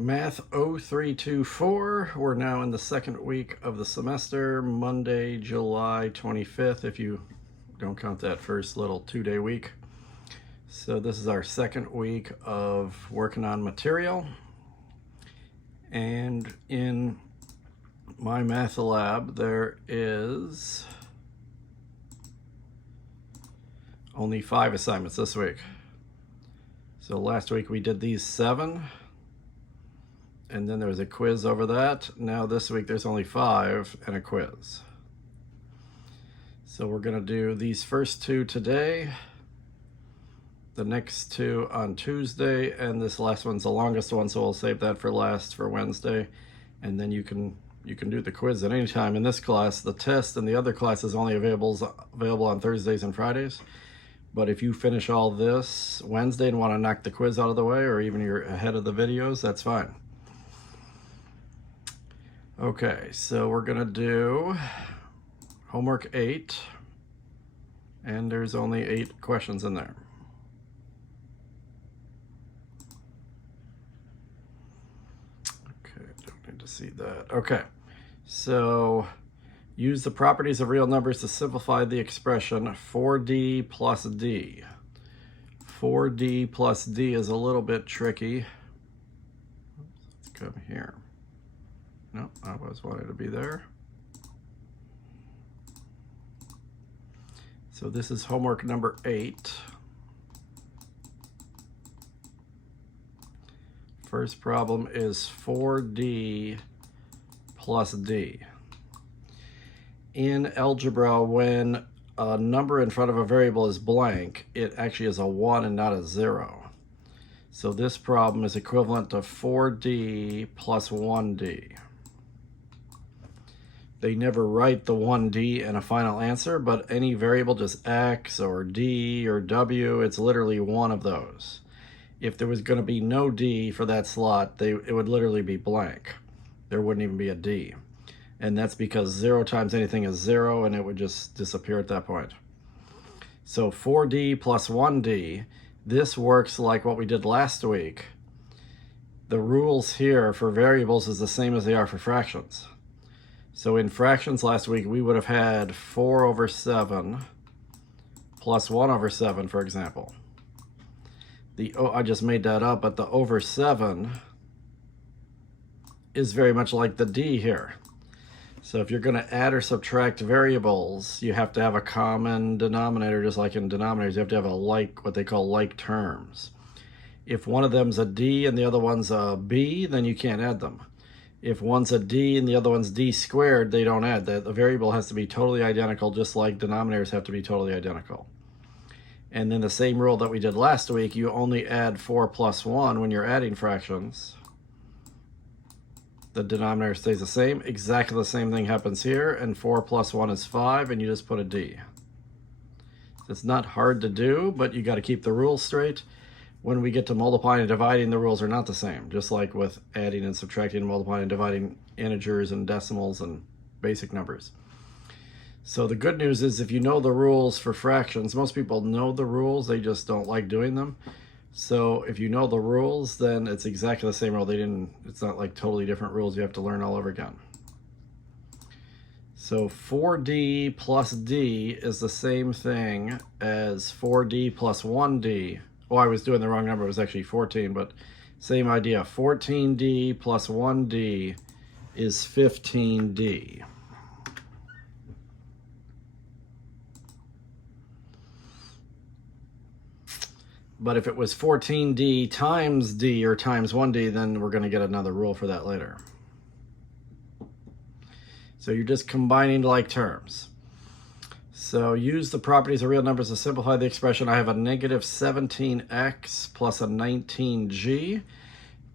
Math 0324. We're now in the second week of the semester, Monday, July 25th, if you don't count that first little 2-day week. So this is our second week of working on material. And in my math lab, there is only 5 assignments this week. So last week we did these 7. And then there was a quiz over that. Now this week there's only 5 and a quiz. So we're gonna do these first 2 today, the next 2 on Tuesday, and this last one's the longest one, so we'll save that for last for Wednesday. And then you can do the quiz at any time in this class. The test and the other class is only available on Thursdays and Fridays. But if you finish all this Wednesday and wanna knock the quiz out of the way, or even you're ahead of the videos, that's fine. Okay, so we're gonna do homework 8, and there's only 8 questions in there. Okay, don't need to see that. Okay, so use the properties of real numbers to simplify the expression 4d plus d. 4d plus d is a little bit tricky. Let's come here. No, I always wanted to be there. So this is homework number 8. First problem is 4d plus d. In algebra, when a number in front of a variable is blank, it actually is a 1 and not a 0. So this problem is equivalent to 4d plus 1d. They never write the 1d in a final answer, but any variable, just x or d or w, it's literally one of those. If there was going to be no d for that slot, it would literally be blank. There wouldn't even be a d. And that's because 0 times anything is 0, and it would just disappear at that point. So 4d plus 1d, this works like what we did last week. The rules here for variables is the same as they are for fractions. So in fractions last week, we would have had 4 over 7 plus 1 over 7, for example. I just made that up, but the over 7 is very much like the d here. So if you're going to add or subtract variables, you have to have a common denominator, just like in denominators. You have to have what they call like terms. If one of them's a d and the other one's a b, then you can't add them. If one's a d and the other one's d squared, they don't add. The variable has to be totally identical, just like denominators have to be totally identical. And then the same rule that we did last week, you only add 4 plus 1 when you're adding fractions. The denominator stays the same. Exactly the same thing happens here, and 4 plus 1 is 5, and you just put a d. It's not hard to do, but you got to keep the rules straight. When we get to multiplying and dividing, the rules are not the same, just like with adding and subtracting and multiplying and dividing integers and decimals and basic numbers. So the good news is if you know the rules for fractions, most people know the rules, they just don't like doing them. So if you know the rules, then it's exactly the same rule. It's not like totally different rules you have to learn all over again. So 4d plus d is the same thing as 4d plus 1d. Oh, I was doing the wrong number. It was actually 14, but same idea. 14d plus 1d is 15d. But if it was 14d times d or times 1d, then we're going to get another rule for that later. So you're just combining like terms. So use the properties of real numbers to simplify the expression. I have a negative 17x plus a 19g.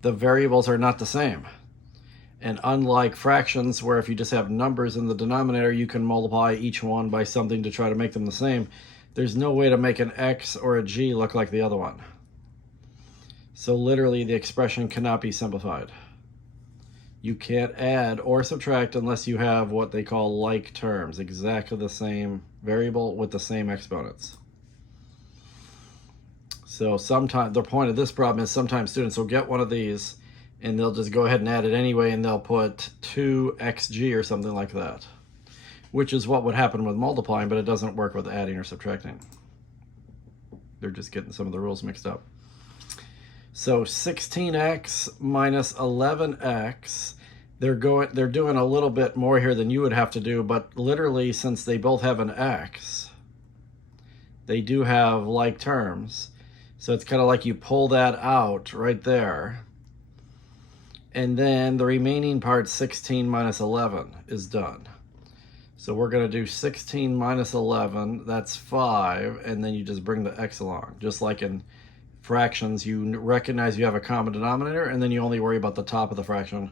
The variables are not the same. And unlike fractions, where if you just have numbers in the denominator, you can multiply each one by something to try to make them the same, there's no way to make an x or a g look like the other one. So literally, the expression cannot be simplified. You can't add or subtract unless you have what they call like terms, exactly the same variable with the same exponents. So sometimes the point of this problem is sometimes students will get one of these and they'll just go ahead and add it anyway, and they'll put 2xg or something like that, which is what would happen with multiplying, but it doesn't work with adding or subtracting. They're just getting some of the rules mixed up. So 16x minus 11x, they're doing a little bit more here than you would have to do, but literally, since they both have an x, they do have like terms. So it's kind of like you pull that out right there. And then the remaining part, 16 minus 11, is done. So we're going to do 16 minus 11, that's 5, and then you just bring the x along. Just like in fractions, you recognize you have a common denominator, and then you only worry about the top of the fraction.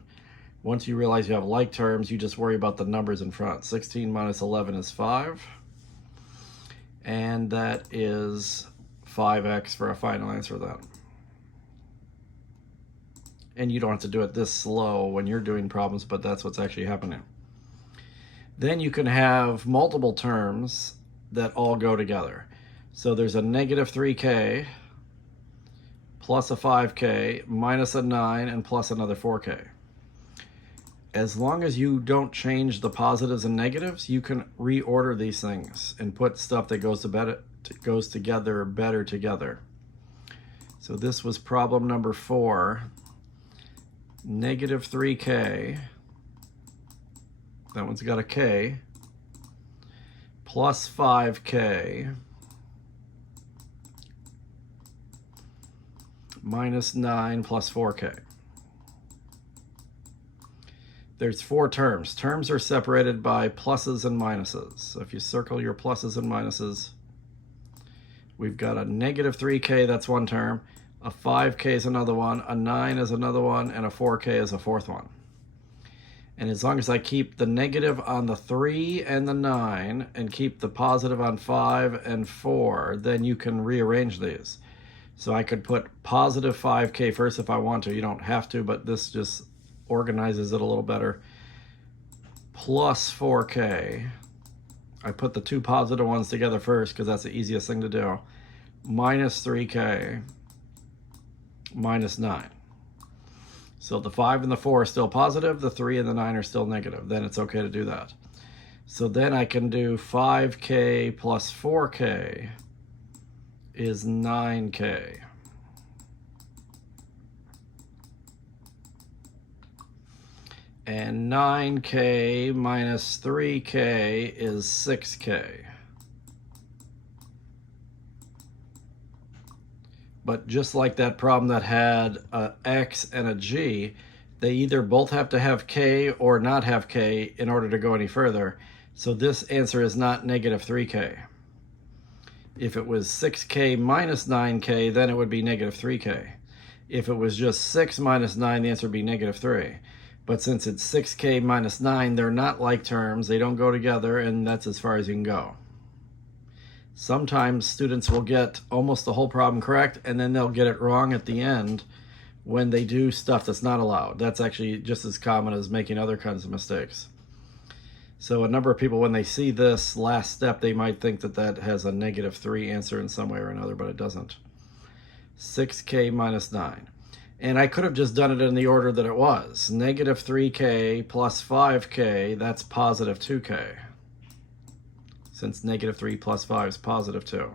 Once you realize you have like terms, you just worry about the numbers in front. 16 minus 11 is 5, and that is 5x for a final answer then. And you don't have to do it this slow when you're doing problems, but that's what's actually happening. Then you can have multiple terms that all go together. So there's a negative 3k plus a 5k minus a 9 and plus another 4k. As long as you don't change the positives and negatives, you can reorder these things and put stuff that goes together better together. So this was problem number 4. Negative 3k, that one's got a k, plus 5k, minus 9 plus 4k. There's 4 terms. Terms are separated by pluses and minuses. So if you circle your pluses and minuses, we've got a negative 3k, that's one term. A 5k is another one, a 9 is another one, and a 4k is a fourth one. And as long as I keep the negative on the 3 and the 9 and keep the positive on 5 and 4, then you can rearrange these. So I could put positive 5k first if I want to. You don't have to, but this just organizes it a little better. Plus 4k. I put the 2 positive ones together first because that's the easiest thing to do. Minus 3k. Minus 9. So the 5 and the 4 are still positive, the 3 and the 9 are still negative. Then it's okay to do that. So then I can do 5k plus 4k is 9k. And 9k minus 3k is 6k. But just like that problem that had a x and a g, they either both have to have k or not have k in order to go any further. So this answer is not negative 3k. If it was 6k minus 9k, then it would be negative 3k. If it was just 6 minus 9, the answer would be negative 3. But since it's 6k minus 9, they're not like terms. They don't go together, and that's as far as you can go. Sometimes students will get almost the whole problem correct, and then they'll get it wrong at the end when they do stuff that's not allowed. That's actually just as common as making other kinds of mistakes. So a number of people, when they see this last step, they might think that that has a negative 3 answer in some way or another, but it doesn't. 6k minus 9. And I could have just done it in the order that it was. Negative 3k plus 5k, that's positive 2k. Since negative 3 plus 5 is positive 2.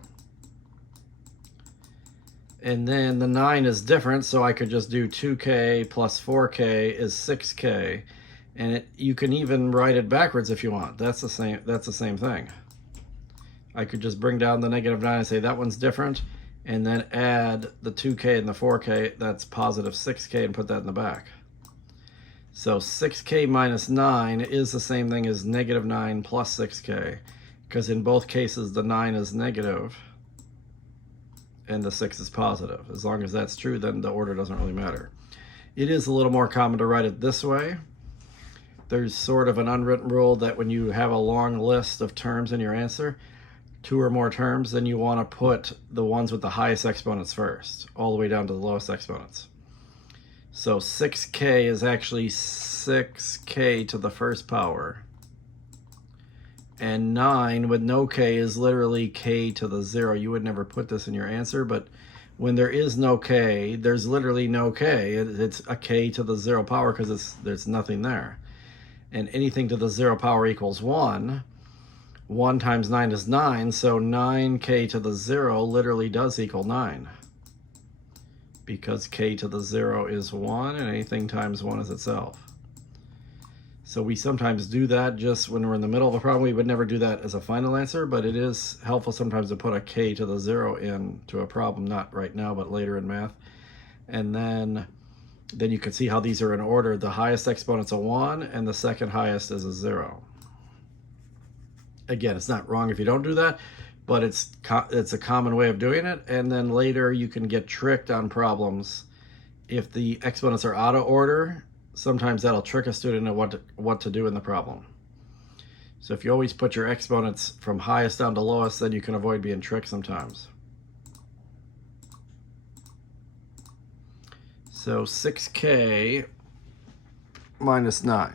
And then the 9 is different, so I could just do 2k plus 4k is 6k. And you can even write it backwards if you want. That's the same thing. I could just bring down the negative 9 and say that one's different, and then add the 2k and the 4k, that's positive 6k, and put that in the back. So 6k minus 9 is the same thing as negative 9 plus 6k. Because in both cases, the 9 is negative and the 6 is positive. As long as that's true, then the order doesn't really matter. It is a little more common to write it this way. There's sort of an unwritten rule that when you have a long list of terms in your answer, 2 or more terms, then you want to put the ones with the highest exponents first, all the way down to the lowest exponents. So 6k is actually 6k to the first power. And 9 with no k is literally k to the 0. You would never put this in your answer, but when there is no k, there's literally no k. It's a k to the 0 power because there's nothing there. And anything to the 0 power equals 1. 1 times 9 is 9, so 9k to the 0 literally does equal 9. Because k to the 0 is 1, and anything times 1 is itself. So we sometimes do that just when we're in the middle of a problem. We would never do that as a final answer, but it is helpful sometimes to put a k to the 0 into a problem, not right now, but later in math. And then you can see how these are in order. The highest exponent's a 1, and the second highest is a 0. Again, it's not wrong if you don't do that, but it's a common way of doing it. And then later you can get tricked on problems. If the exponents are out of order, sometimes that'll trick a student into what to do in the problem. So if you always put your exponents from highest down to lowest, then you can avoid being tricked sometimes. So 6k minus 9.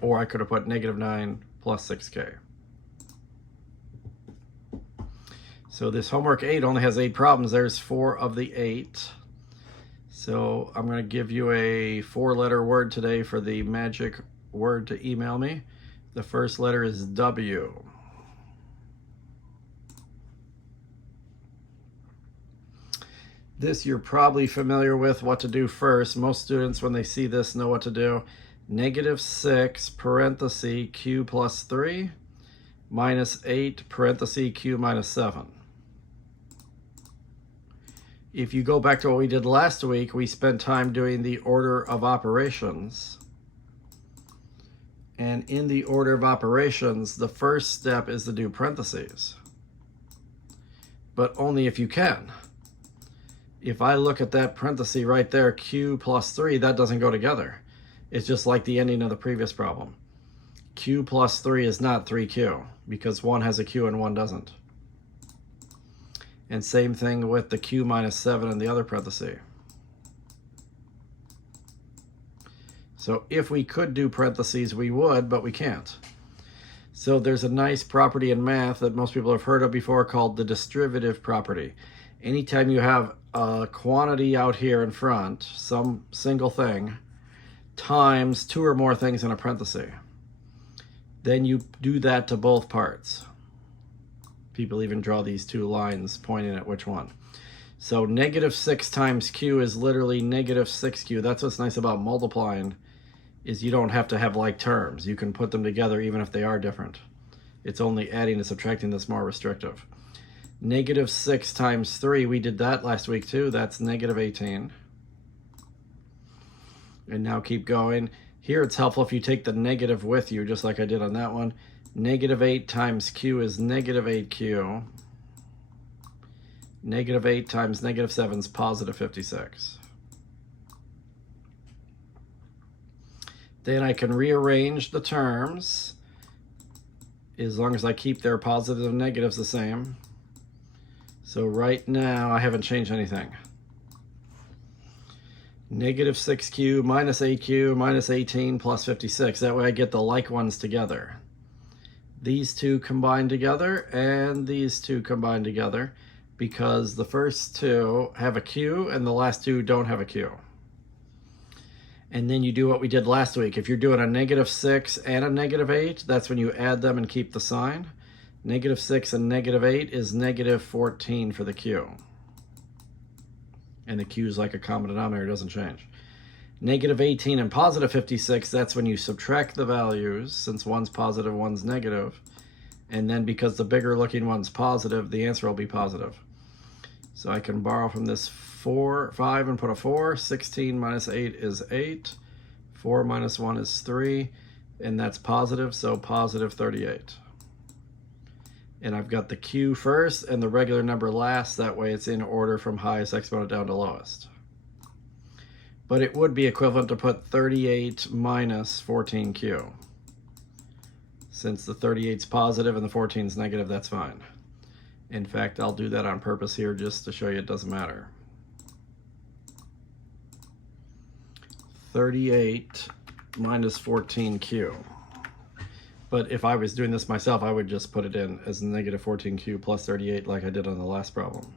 Or I could have put -9 plus 6k. So this homework 8 only has 8 problems. There's 4 of the 8. So I'm going to give you a 4-letter word today for the magic word to email me. The first letter is W. This you're probably familiar with what to do first. Most students, when they see this, know what to do. -6 parenthesis q plus 3 minus 8 parenthesis q minus 7. If you go back to what we did last week, we spent time doing the order of operations. And in the order of operations, the first step is to do parentheses. But only if you can. If I look at that parenthesis right there, q plus 3, that doesn't go together. It's just like the ending of the previous problem. Q plus 3 is not 3q, because one has a q and one doesn't. And same thing with the q minus 7 in the other parenthesis. So if we could do parentheses, we would, but we can't. So there's a nice property in math that most people have heard of before called the distributive property. Anytime you have a quantity out here in front, some single thing, times 2 or more things in a parenthesis, then you do that to both parts. People even draw these 2 lines pointing at which one. So -6 times q is literally -6q. That's what's nice about multiplying, is you don't have to have like terms. You can put them together even if they are different. It's only adding and subtracting that's more restrictive. -6 times 3, we did that last week too. That's -18. And now keep going. Here it's helpful if you take the negative with you, just like I did on that one. -8 times q is -8q. -8 times -7 is positive 56. Then I can rearrange the terms as long as I keep their positives and negatives the same. So right now I haven't changed anything. -6q minus 8q minus 18 plus 56. That way I get the like ones together. These two combine together and these two combine together because the first two have a q and the last two don't have a q. And then you do what we did last week. If you're doing a -6 and a -8, that's when you add them and keep the sign. -6 and -8 is -14 for the q. And the q is like a common denominator, it doesn't change. -18 and positive 56, that's when you subtract the values, since one's positive, one's negative. And then because the bigger looking one's positive, the answer will be positive. So I can borrow from this 5 and put a 4. 16 minus 8 is 8. 4 minus 1 is 3. And that's positive, so positive 38. And I've got the q first and the regular number last. That way it's in order from highest exponent down to lowest. But it would be equivalent to put 38 minus 14q. Since the 38's positive and the 14's negative, that's fine. In fact, I'll do that on purpose here just to show you it doesn't matter. 38 minus 14q. But if I was doing this myself, I would just put it in as -14q plus 38 like I did on the last problem.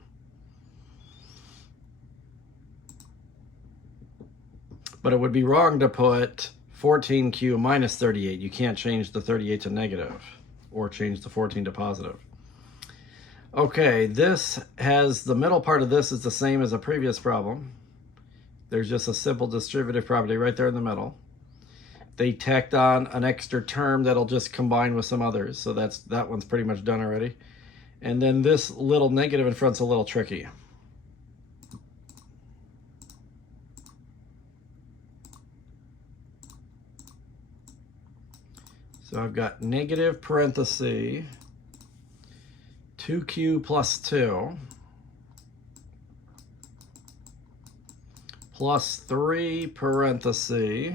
But it would be wrong to put 14q minus 38. You can't change the 38 to negative or change the 14 to positive. Okay, this has, the middle part of this is the same as a previous problem. There's just a simple distributive property right there in the middle. They tacked on an extra term that'll just combine with some others. So that one's pretty much done already. And then this little negative in front's a little tricky. So I've got negative parenthesis 2q plus 2 plus 3 parenthesis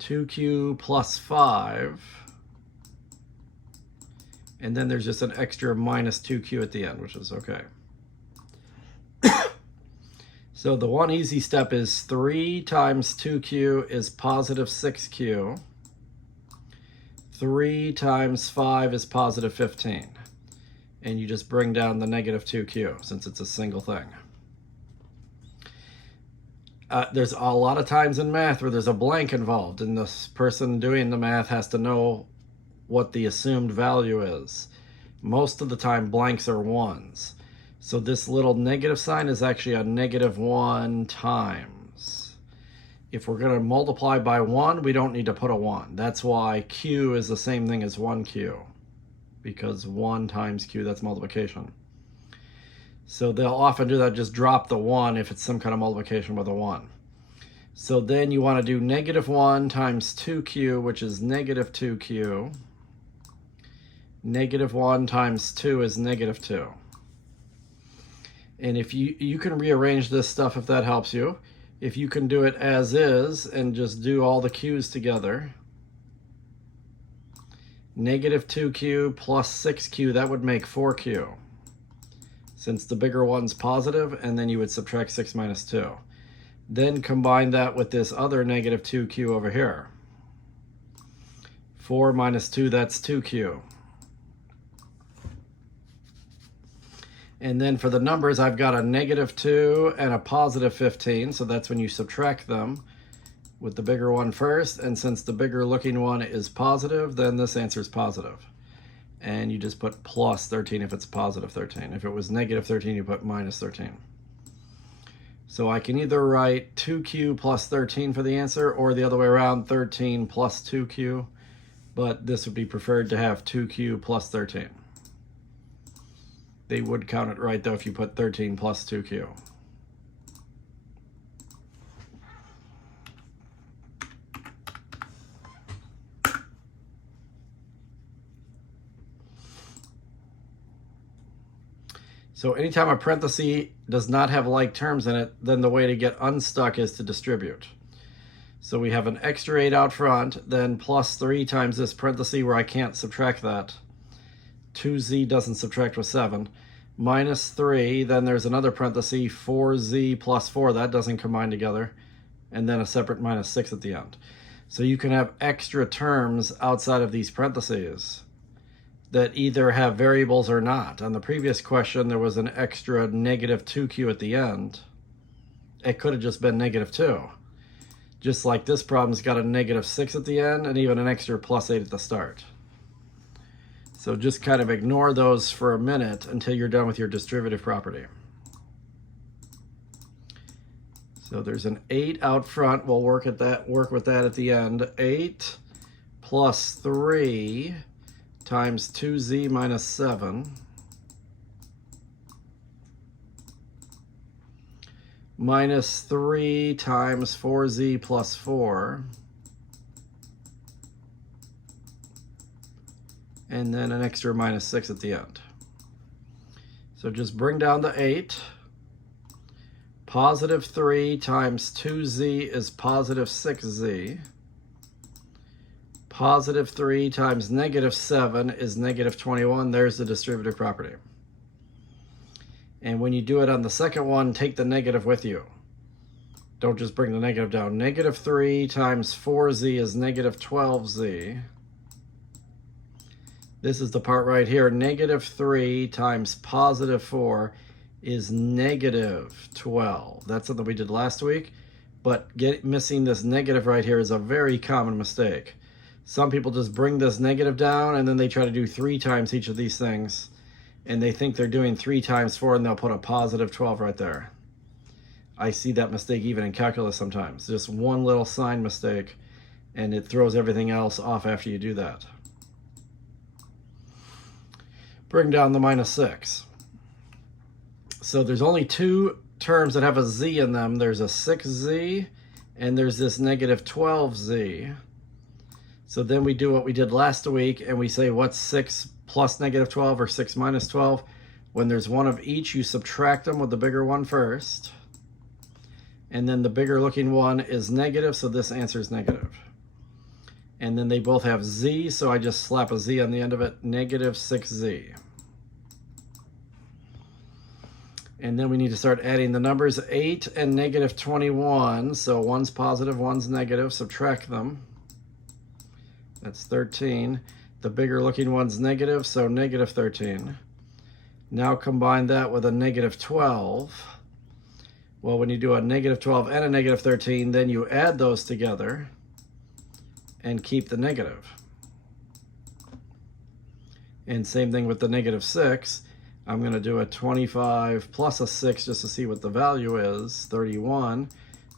2q plus 5, and then there's just an extra minus 2q at the end, which is okay. So the one easy step is 3 times 2q is positive 6q. 3 times 5 is positive 15. And you just bring down the negative 2q since it's a single thing. There's a lot of times in math where there's a blank involved, and this person doing the math has to know what the assumed value is. Most of the time, blanks are ones. So this little negative sign is actually a negative 1 times. If we're going to multiply by 1, we don't need to put a 1. That's why q is the same thing as 1q, because 1 times q, that's multiplication. So they'll often do that, just drop the 1 if it's some kind of multiplication with a 1. So then you want to do negative 1 times 2q, which is negative 2q. Negative 1 times 2 is negative 2. And if you can rearrange this stuff if that helps you. If you can do it as is and just do all the q's together. Negative 2q plus 6q, that would make 4q. Since the bigger one's positive, and then you would subtract 6 minus 2. Then combine that with this other negative 2q over here. 4 minus 2, that's 2q. And then for the numbers, I've got a negative 2 and a positive 15, so that's when you subtract them with the bigger one first. And since the bigger looking one is positive, then this answer is positive. And you just put plus 13 if it's positive 13. If it was negative 13, you put minus 13. So I can either write 2q plus 13 for the answer, or the other way around, 13 plus 2q. But this would be preferred to have 2q plus 13. They would count it right, though, if you put 13 plus 2q. So anytime a parenthesis does not have like terms in it, then the way to get unstuck is to distribute. So we have an extra 8 out front, then plus 3 times this parenthesis where I can't subtract that. 2z doesn't subtract with 7. Minus 3, then there's another parenthesis, 4z plus 4. That doesn't combine together. And then a separate minus 6 at the end. So you can have extra terms outside of these parentheses that either have variables or not. On the previous question, there was an extra negative 2q at the end. It could have just been negative 2. Just like this problem's got a negative 6 at the end and even an extra plus 8 at the start. So just kind of ignore those for a minute until you're done with your distributive property. So there's an 8 out front. We'll work with that at the end. 8 plus 3 times 2z minus 7 minus 3 times 4z plus 4, and then an extra minus 6 at the end. So just bring down the 8. Positive 3 times 2z is positive 6z. Positive 3 times negative 7 is negative 21. There's the distributive property. And when you do it on the second one, take the negative with you. Don't just bring the negative down. Negative 3 times 4z is negative 12z. This is the part right here. Negative 3 times positive 4 is negative 12. That's something we did last week. But missing this negative right here is a very common mistake. Some people just bring this negative down and then they try to do 3 times each of these things. And they think they're doing 3 times 4 and they'll put a positive 12 right there. I see that mistake even in calculus sometimes. Just one little sign mistake and it throws everything else off after you do that. Bring down the -6. So there's only 2 terms that have a z in them. There's a 6z and there's this -12z. So then we do what we did last week and we say what's 6 plus -12 or 6 minus 12. When there's one of each, you subtract them with the bigger one first. And then the bigger looking one is negative, so this answer is negative. And then they both have z, so I just slap a z on the end of it, -6z. And then we need to start adding the numbers 8 and -21. So one's positive, one's negative, subtract them. That's 13. The bigger looking one's negative, so -13. Now combine that with a -12. Well, when you do a -12 and a -13, then you add those together and keep the negative. And same thing with the -6. I'm going to do a 25 plus a 6 just to see what the value is, 31.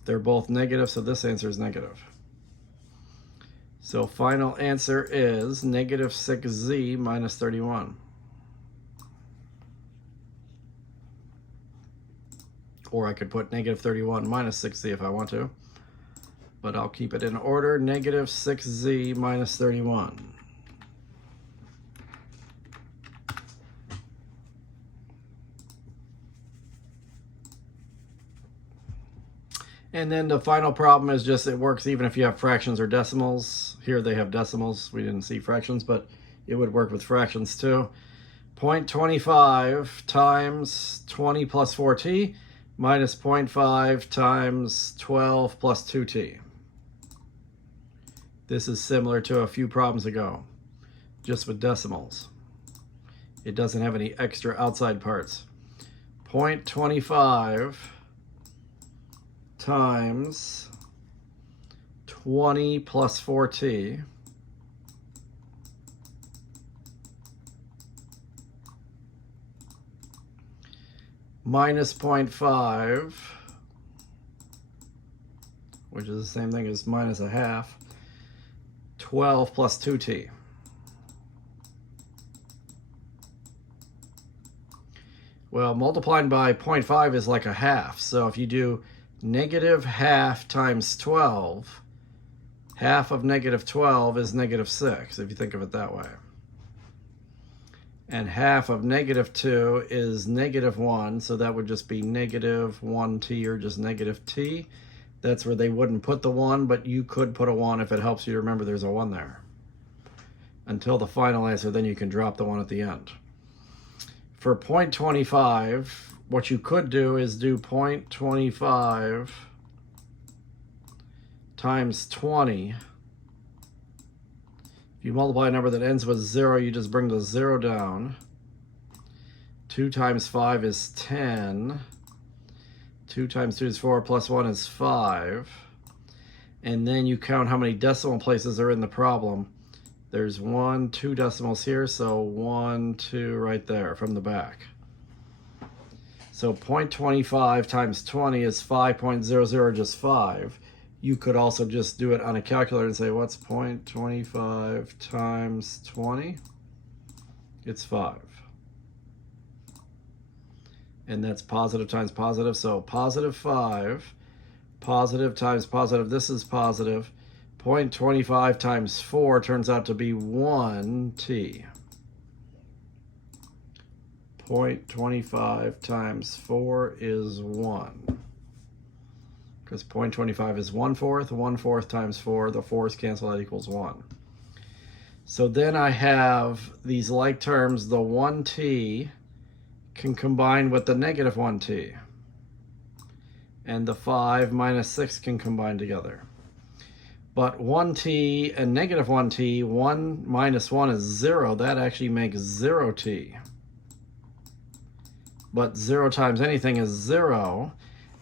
They're both negative, so this answer is negative. So final answer is -6z minus 31. Or I could put -31 minus 6z if I want to. But I'll keep it in order, -6z minus 31. And then the final problem is just it works even if you have fractions or decimals. Here they have decimals. We didn't see fractions, but it would work with fractions too. 0.25 times 20 plus 4t minus 0.5 times 12 plus 2t. This is similar to a few problems ago, just with decimals. It doesn't have any extra outside parts. 0.25 times 20 plus 4t minus 0.5, which is the same thing as minus a half, 12 plus 2t. Well, multiplying by 0.5 is like a half. So if you do -½ times 12, half of -12 is -6, if you think of it that way. And half of -2 is -1, so that would just be -1t or just -t. That's where they wouldn't put the 1, but you could put a 1 if it helps you to remember there's a 1 there. Until the final answer, then you can drop the 1 at the end. For 0.25, what you could do is do 0.25 times 20. If you multiply a number that ends with 0, you just bring the 0 down. 2 times 5 is 10. 2 times 2 is 4, plus 1 is 5. And then you count how many decimal places are in the problem. There's 1, 2 decimals here, so 1, 2 right there from the back. So 0.25 times 20 is 5.00, just 5. You could also just do it on a calculator and say, what's 0.25 times 20? It's 5. And that's positive times positive, so +5, positive times positive, this is positive. 0.25 times 4 turns out to be 1t. 0.25 times 4 is 1. Because 0.25 is 1/4. 1/4 times 4, the 4's cancel, that equals 1. So then I have these like terms, the 1t can combine with the -1t. And the 5 minus 6 can combine together. But 1t and -1t, 1 minus 1 is 0. That actually makes 0t. But 0 times anything is 0.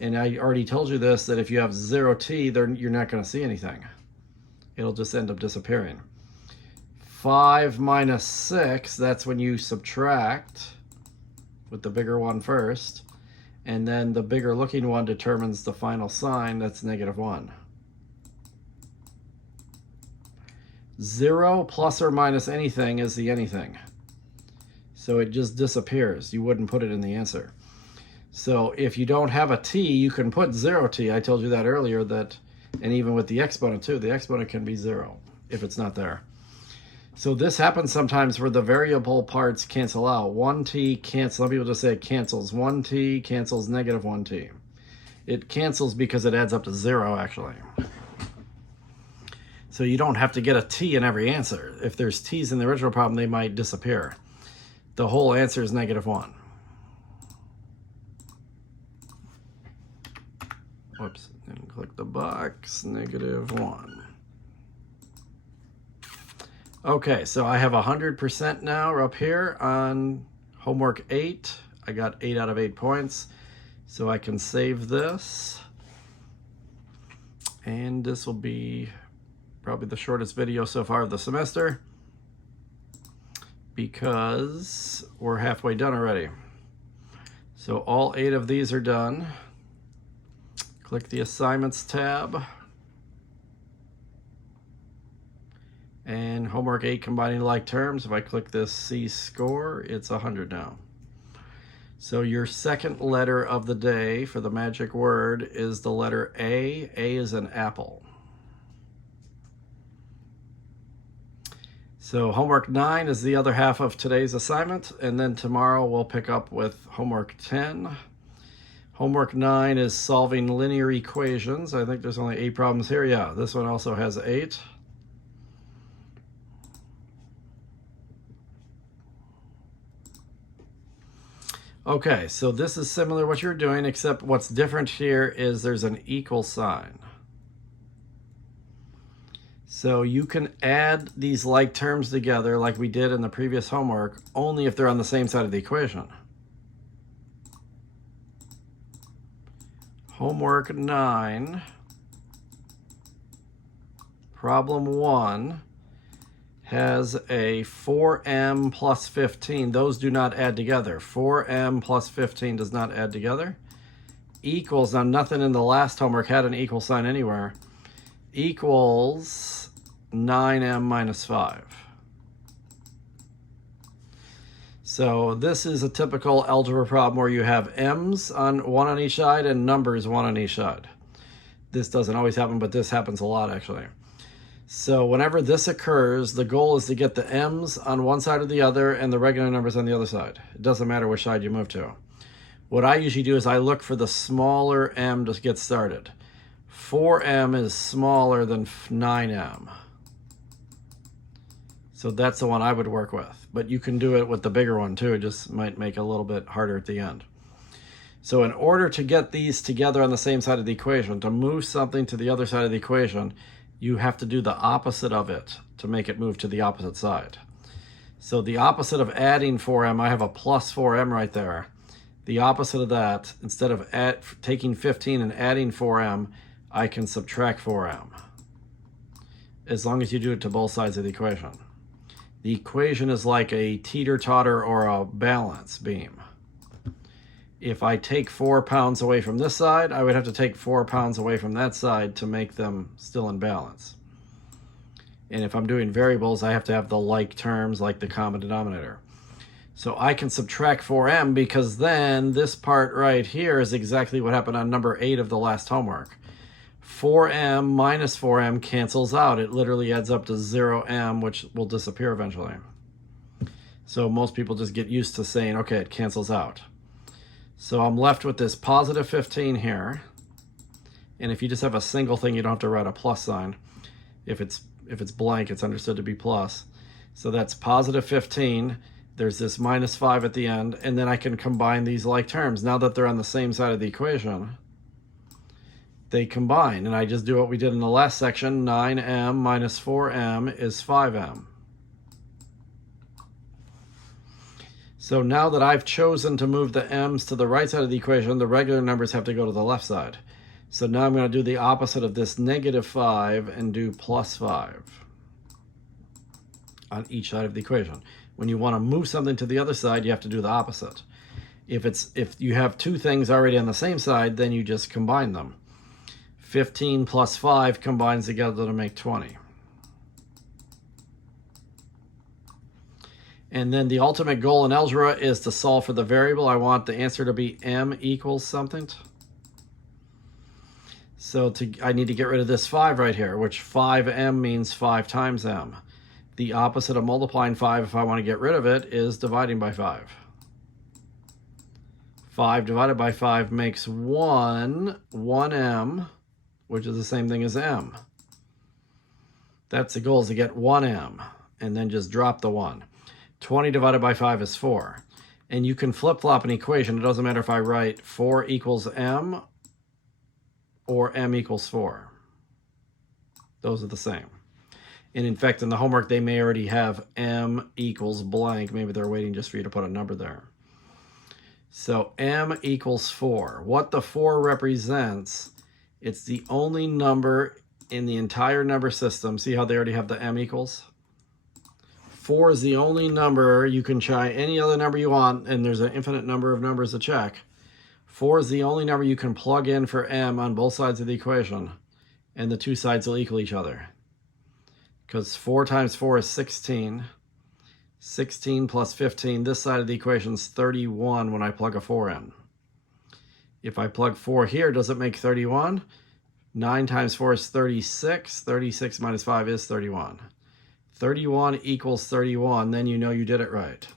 And I already told you this, that if you have 0t, you're not going to see anything. It'll just end up disappearing. 5 minus 6, that's when you subtract with the bigger one first. And then the bigger looking one determines the final sign, that's -1. 0 plus or minus anything is the anything. So it just disappears. You wouldn't put it in the answer. So if you don't have a t, you can put 0t. I told you that earlier, that, and even with the exponent too, the exponent can be 0 if it's not there. So this happens sometimes where the variable parts cancel out. 1t cancels, some people just say it cancels. 1t cancels -1t. It cancels because it adds up to 0 actually. So you don't have to get a t in every answer. If there's t's in the original problem, they might disappear. The whole answer is -1. Whoops, and click the box, -1. Okay, so I have 100% now up here on homework 8. I got 8 out of 8 points. So I can save this. And this will be probably the shortest video so far of the semester, because we're halfway done already. So all 8 of these are done. Click the assignments tab. And homework 8, combining like terms. If I click this C score, it's 100 now. So your second letter of the day for the magic word is the letter A. A is an apple. So homework 9 is the other half of today's assignment, and then tomorrow we'll pick up with homework 10. Homework 9 is solving linear equations. I think there's only 8 problems here. Yeah, this one also has 8. Okay, so this is similar to what you're doing, except what's different here is there's an equal sign. So you can add these like terms together like we did in the previous homework, only if they're on the same side of the equation. Homework 9, problem 1, has a 4m plus 15. Those do not add together. 4m plus 15 does not add together. Equals, now nothing in the last homework had an equal sign anywhere, equals 9m minus 5. So this is a typical algebra problem where you have m's on one on each side and numbers one on each side. This doesn't always happen, but this happens a lot actually. So whenever this occurs, the goal is to get the m's on one side or the other and the regular numbers on the other side. It doesn't matter which side you move to. What I usually do is I look for the smaller m to get started. 4m is smaller than 9m. So that's the one I would work with. But you can do it with the bigger one too. It just might make it a little bit harder at the end. So in order to get these together on the same side of the equation, to move something to the other side of the equation, you have to do the opposite of it to make it move to the opposite side. So the opposite of adding 4m, I have a plus 4m right there. The opposite of that, instead of taking 15 and adding 4m, I can subtract 4m. As long as you do it to both sides of the equation. The equation is like a teeter-totter or a balance beam. If I take 4 pounds away from this side, I would have to take 4 pounds away from that side to make them still in balance. And if I'm doing variables, I have to have the like terms, like the common denominator. So I can subtract 4m because then this part right here is exactly what happened on number 8 of the last homework. 4m minus 4m cancels out. It literally adds up to 0m, which will disappear eventually. So most people just get used to saying, okay, it cancels out. So I'm left with this positive 15 here. And if you just have a single thing, you don't have to write a plus sign. If it's blank, it's understood to be plus. So that's positive 15. There's this minus 5 at the end. And then I can combine these like terms. Now that they're on the same side of the equation, they combine. And I just do what we did in the last section. 9m minus 4m is 5m. So now that I've chosen to move the m's to the right side of the equation, the regular numbers have to go to the left side. So now I'm going to do the opposite of this -5 and do +5 on each side of the equation. When you want to move something to the other side, you have to do the opposite. If you have two things already on the same side, then you just combine them. 15 plus 5 combines together to make 20. And then the ultimate goal in algebra is to solve for the variable. I want the answer to be m equals something. So I need to get rid of this 5 right here, which 5m means 5 times m. The opposite of multiplying 5, if I want to get rid of it, is dividing by 5. 5 divided by 5 makes 1m, which is the same thing as m. That's the goal, is to get 1m, and then just drop the 1. 20 divided by 5 is 4. And you can flip-flop an equation. It doesn't matter if I write 4 equals m or m equals 4. Those are the same. And in fact, in the homework, they may already have m equals blank. Maybe they're waiting just for you to put a number there. So m equals 4. What the 4 represents, it's the only number in the entire number system. See how they already have the m equals? 4 is the only number. You can try any other number you want, and there's an infinite number of numbers to check. 4 is the only number you can plug in for m on both sides of the equation, and the two sides will equal each other. Because 4 times 4 is 16. 16 plus 15, this side of the equation is 31 when I plug a 4 in. If I plug 4 here, does it make 31? 9 times 4 is 36. 36 minus 5 is 31. 31 equals 31, then you know you did it right.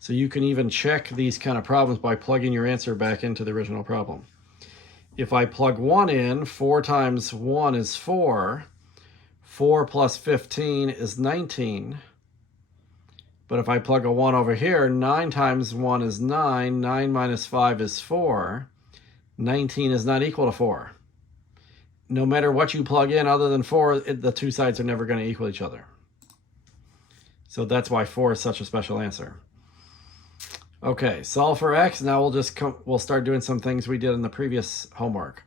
So you can even check these kind of problems by plugging your answer back into the original problem. If I plug 1 in, 4 times 1 is 4. 4 plus 15 is 19. But if I plug a 1 over here, 9 times 1 is 9. 9 minus 5 is 4. 19 is not equal to 4. No matter what you plug in other than 4, the two sides are never going to equal each other. So that's why 4 is such a special answer. Okay, solve for x. Now we'll start doing some things we did in the previous homework.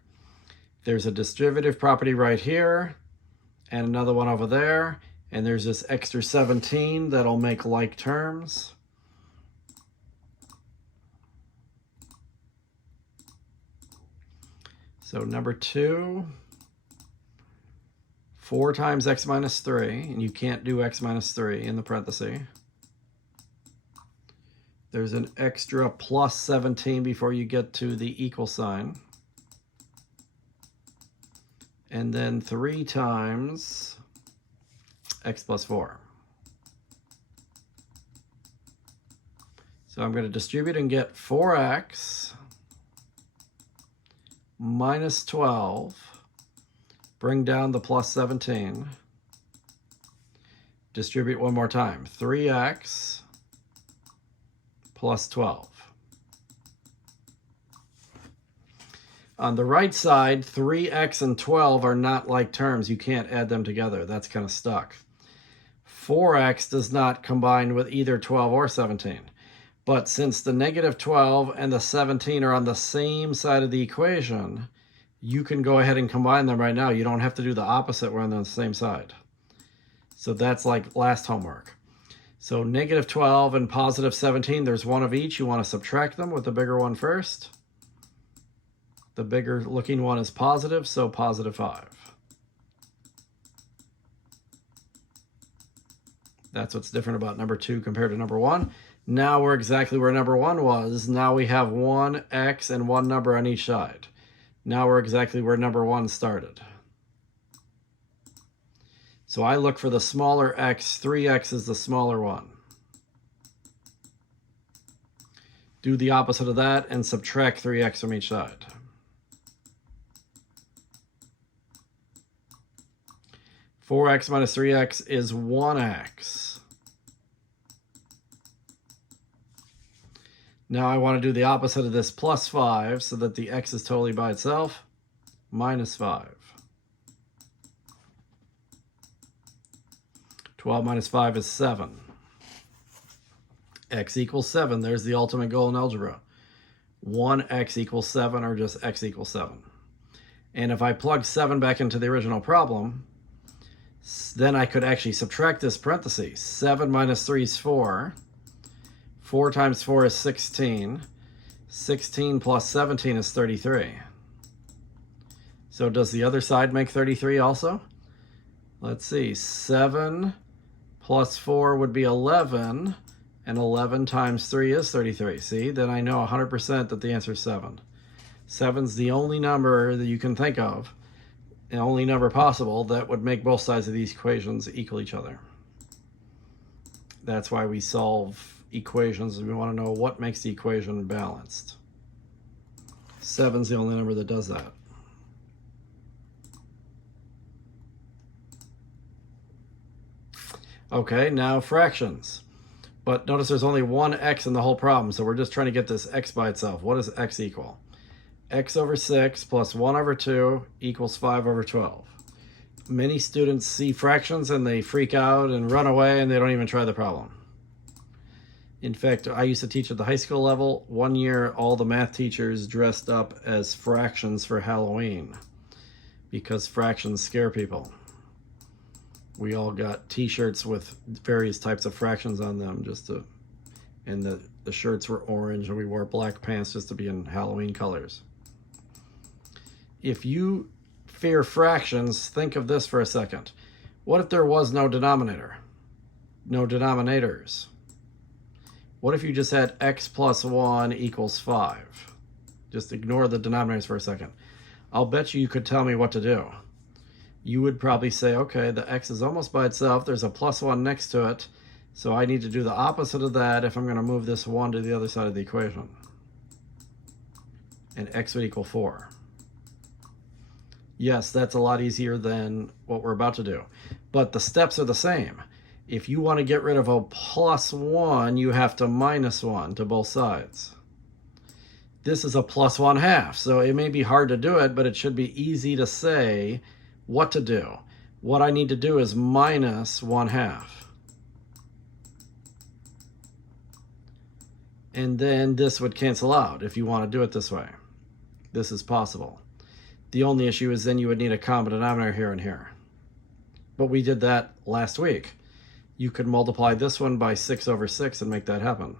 There's a distributive property right here, and another one over there, and there's this extra 17 that'll make like terms. So number 2, 4 times x minus 3, and you can't do x minus 3 in the parenthesis. There's an extra plus 17 before you get to the equal sign. And then 3 times x plus 4. So I'm going to distribute and get 4x minus 12. Bring down the plus 17. Distribute one more time. 3x plus 12. On the right side, 3x and 12 are not like terms. You can't add them together. That's kind of stuck. 4x does not combine with either 12 or 17. But since the negative 12 and the 17 are on the same side of the equation, you can go ahead and combine them right now. You don't have to do the opposite when they're on the same side. So that's like last homework. So negative 12 and positive 17, there's one of each. You want to subtract them with the bigger one first. The bigger looking one is positive, so positive 5. That's what's different about number 2 compared to number 1. Now we're exactly where number 1 was. Now we have 1x and one number on each side. Now we're exactly where number 1 started. So I look for the smaller x. 3x is the smaller one. Do the opposite of that and subtract 3x from each side. Four x minus 3x is 1x. Now I want to do the opposite of this, plus 5, so that the x is totally by itself, minus 5. 12 minus 5 is 7. X equals 7. There's the ultimate goal in algebra. 1x equals 7 or just x equals 7. And if I plug 7 back into the original problem, then I could actually subtract this parenthesis. 7 minus 3 is 4. 4 times 4 is 16. 16 plus 17 is 33. So does the other side make 33 also? Let's see. 7 plus 4 would be 11. And 11 times 3 is 33. See, then I know 100% that the answer is 7. 7's the only number that you can think of, the only number possible that would make both sides of these equations equal each other. That's why we solve equations. We want to know what makes the equation balanced. 7's the only number that does that. Okay, now fractions. But notice there's only one x in the whole problem, so we're just trying to get this x by itself. What does x equal? X over 6 plus 1 over 2 equals 5 over 12. Many students see fractions and they freak out and run away and they don't even try the problem. In fact, I used to teach at the high school level. One year, all the math teachers dressed up as fractions for Halloween because fractions scare people. We all got t-shirts with various types of fractions on them and the shirts were orange and we wore black pants just to be in Halloween colors. If you fear fractions, think of this for a second. What if there was no denominator? No denominators? What if you just had x plus 1 equals 5? Just ignore the denominators for a second. I'll bet you could tell me what to do. You would probably say, okay, the x is almost by itself. There's a plus 1 next to it. So I need to do the opposite of that if I'm going to move this 1 to the other side of the equation. And x would equal 4. Yes, that's a lot easier than what we're about to do. But the steps are the same. If you want to get rid of a plus 1, you have to minus 1 to both sides. This is a plus 1/2. So it may be hard to do it, but it should be easy to say what to do. What I need to do is minus 1/2. And then this would cancel out if you want to do it this way. This is possible. The only issue is then you would need a common denominator here and here. But we did that last week. You could multiply this one by 6 over 6 and make that happen.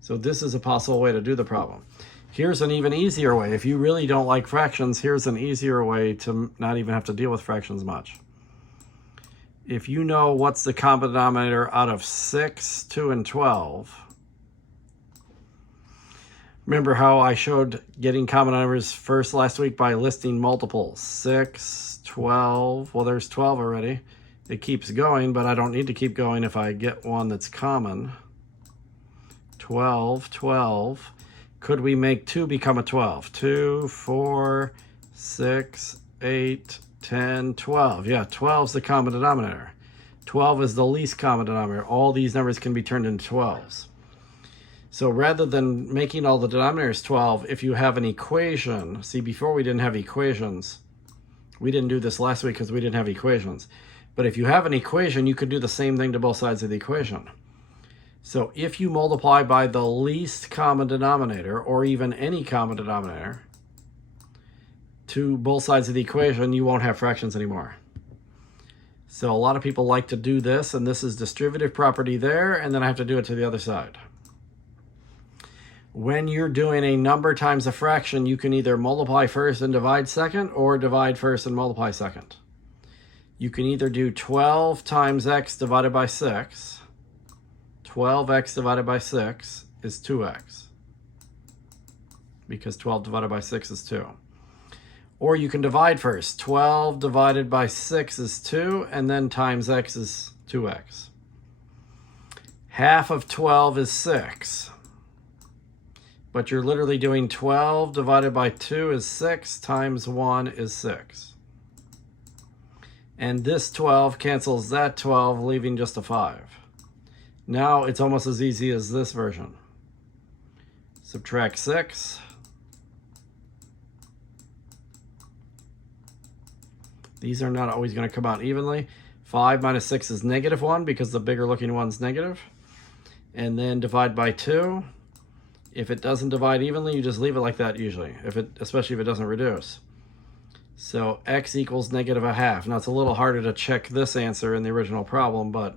So this is a possible way to do the problem. Here's an even easier way. If you really don't like fractions, here's an easier way to not even have to deal with fractions much. If you know what's the common denominator out of 6, 2, and 12, remember how I showed getting common numbers first last week by listing multiples? 6, 12, well there's 12 already. It keeps going, but I don't need to keep going if I get one that's common. 12, 12. Could we make 2 become a 12? 2, 4, 6, 8, 10, 12. Yeah, 12 is the common denominator. 12 is the least common denominator. All these numbers can be turned into 12s. So rather than making all the denominators 12, if you have an equation, see before we didn't have equations. We didn't do this last week because we didn't have equations. But if you have an equation, you could do the same thing to both sides of the equation. So if you multiply by the least common denominator, or even any common denominator, to both sides of the equation, you won't have fractions anymore. So a lot of people like to do this, and this is distributive property there, and then I have to do it to the other side. When you're doing a number times a fraction, you can either multiply first and divide second, or divide first and multiply second. You can either do 12 times x divided by 6. 12x divided by 6 is 2x, because 12 divided by 6 is 2. Or you can divide first. 12 divided by 6 is 2, and then times x is 2x. Half of 12 is 6. But you're literally doing 12 divided by 2 is 6, times 1 is 6. And this 12 cancels that 12, leaving just a 5. Now it's almost as easy as this version. Subtract 6. These are not always going to come out evenly. 5 minus 6 is -1 because the bigger looking one's negative. and then divide by 2. If it doesn't divide evenly, you just leave it like that usually, especially if it doesn't reduce. So x equals negative a half. Now it's a little harder to check this answer in the original problem, but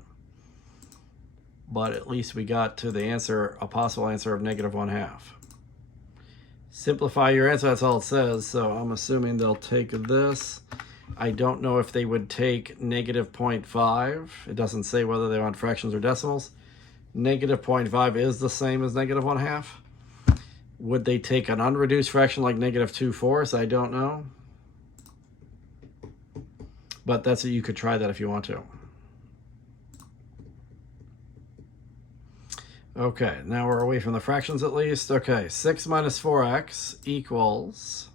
at least we got to the answer, a possible answer of negative 1/2. Simplify your answer, that's all it says. So I'm assuming they'll take this. I don't know if they would take negative 0.5. It doesn't say whether they want fractions or decimals. Negative 0.5 is the same as negative 1/2. Would they take an unreduced fraction like negative 2/4? I don't know. But that's you could try that if you want to. Okay, now we're away from the fractions at least. Okay, 6 minus 4x equals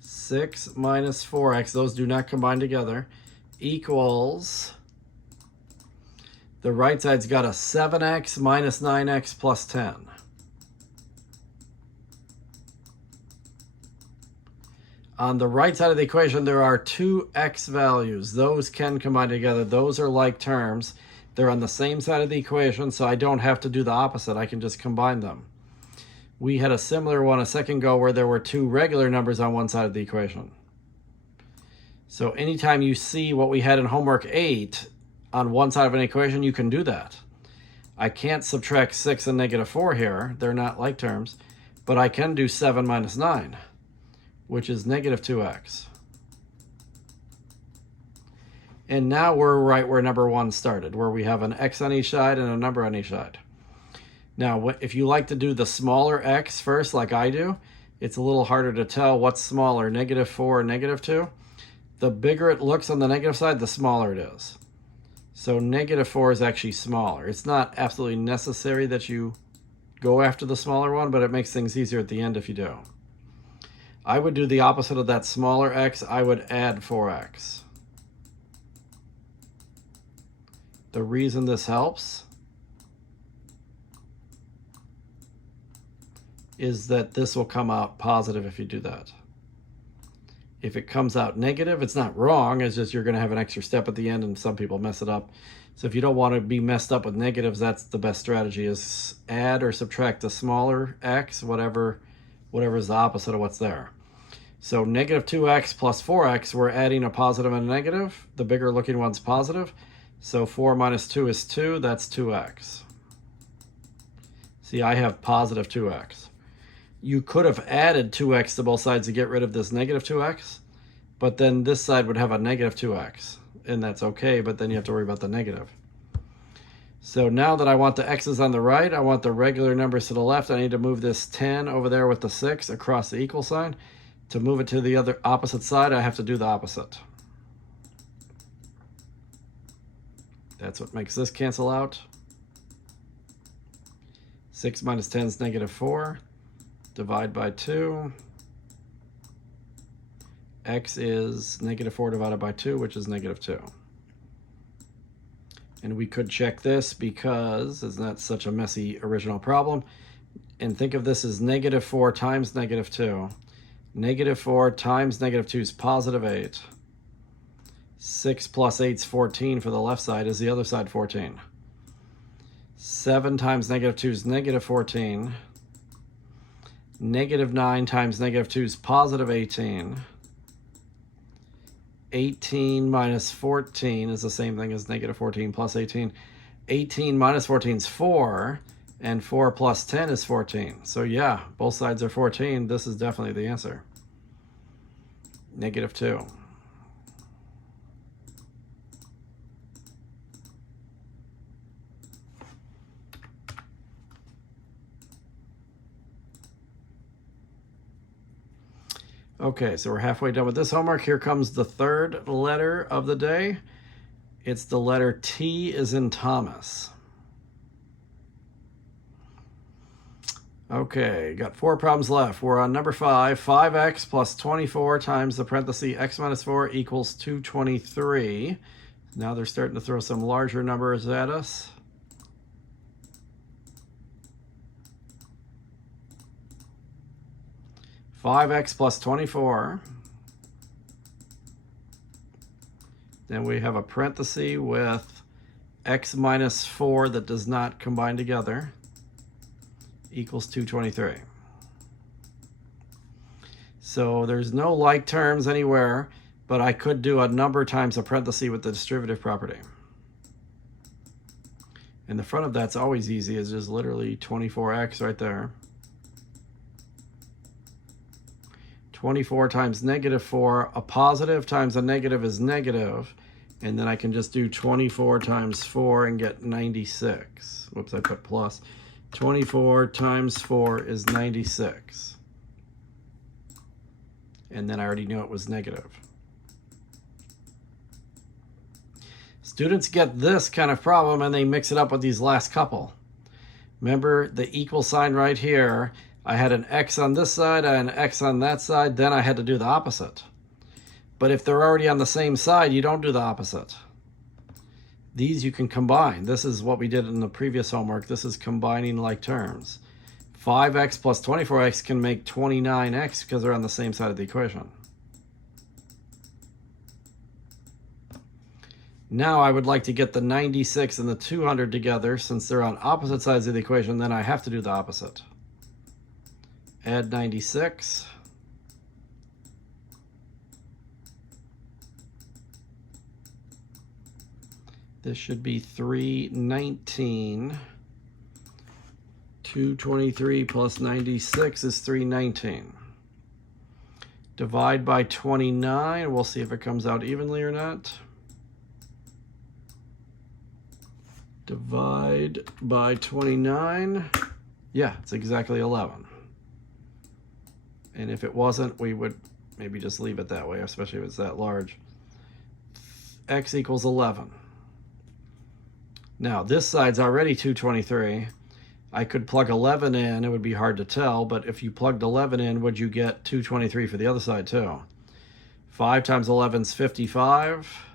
6 minus 4x, those do not combine together, equals, the right side's got a 7x minus 9x plus 10. On the right side of the equation, there are two x values. Those can combine together. Those are like terms. They're on the same side of the equation, so I don't have to do the opposite. I can just combine them. We had a similar one a second ago where there were two regular numbers on one side of the equation. So anytime you see what we had in homework 8 on one side of an equation, you can do that. I can't subtract 6 and negative 4 here. They're not like terms. But I can do 7 minus 9. Which is negative 2x. And now we're right where number 1 started, where we have an x on each side and a number on each side. Now, if you like to do the smaller x first, like I do, it's a little harder to tell what's smaller, negative 4 or negative 2. The bigger it looks on the negative side, the smaller it is. So negative 4 is actually smaller. It's not absolutely necessary that you go after the smaller one, but it makes things easier at the end if you do. I would do the opposite of that smaller x. I would add 4x. The reason this helps is that this will come out positive if you do that. If it comes out negative, it's not wrong. It's just you're going to have an extra step at the end, and some people mess it up. So if you don't want to be messed up with negatives, that's the best strategy, is add or subtract the smaller x, whatever is the opposite of what's there. So negative 2x plus 4x, we're adding a positive and a negative. The bigger looking one's positive. So 4 minus 2 is 2, that's 2x. See, I have positive 2x. You could have added 2x to both sides to get rid of this negative 2x, but then this side would have a negative 2x, and that's okay, but then you have to worry about the negative. So now that I want the x's on the right, I want the regular numbers to the left, I need to move this 10 over there with the 6 across the equal sign. To move it to the other opposite side, I have to do the opposite. That's what makes this cancel out. 6 minus 10 is negative 4. Divide by 2. X is negative 4 divided by 2, which is negative 2. And we could check this because it's not such a messy original problem. And think of this as negative 4 times negative 2. Negative 4 times negative 2 is positive 8. 6 plus 8 is 14 for the left side. Is the other side 14? 7 times negative 2 is negative 14. Negative 9 times negative 2 is positive 18. 18 minus 14 is the same thing as negative 14 plus 18. 18 minus 14 is 4. And 4 plus 10 is 14. So yeah, both sides are 14. This is definitely the answer. Negative 2. Okay, so we're halfway done with this homework. Here comes the third letter of the day. It's the letter T as in Thomas. Okay, got 4 problems left. We're on number 5. 5x plus 24 times the parenthesis x minus 4 equals 223. Now they're starting to throw some larger numbers at us. (5x plus 24) Then we have a parenthesis with x minus 4 that does not combine together equals 223. So there's no like terms anywhere, but I could do a number times a parenthesis with the distributive property. And the front of that's always easy. It's just literally 24x right there. 24 times negative 4. A positive times a negative is negative. And then I can just do 24 times 4 and get 96. Whoops, I put plus. 24 times 4 is 96. And then I already knew it was negative. Students get this kind of problem and they mix it up with these last couple. Remember the equal sign right here. I had an x on this side, I had an x on that side, then I had to do the opposite. But if they're already on the same side, you don't do the opposite. These you can combine. This is what we did in the previous homework. This is combining like terms. 5x plus 24x can make 29x because they're on the same side of the equation. Now I would like to get the 96 and the 200 together. Since they're on opposite sides of the equation, then I have to do the opposite. Add 96. This should be 319. 223 plus 96 is 319. Divide by 29. We'll see if it comes out evenly or not. Divide by 29. Yeah, it's exactly 11. And if it wasn't, we would maybe just leave it that way, especially if it's that large. X equals 11. Now, this side's already 223. I could plug 11 in. It would be hard to tell, but if you plugged 11 in, would you get 223 for the other side too? 5 times 11 is 55.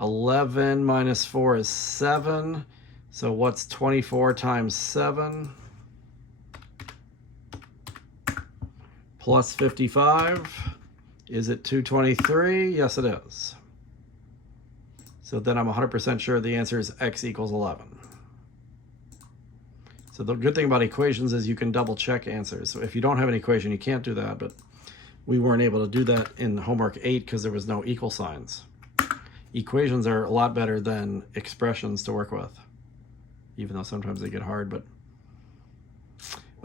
11 minus 4 is 7. So what's 24 times 7? Plus 55. Is it 223? Yes, it is. So then I'm 100% sure the answer is x equals 11. So the good thing about equations is you can double check answers. So if you don't have an equation, you can't do that, but we weren't able to do that in homework 8 because there was no equal signs. Equations are a lot better than expressions to work with, even though sometimes they get hard, but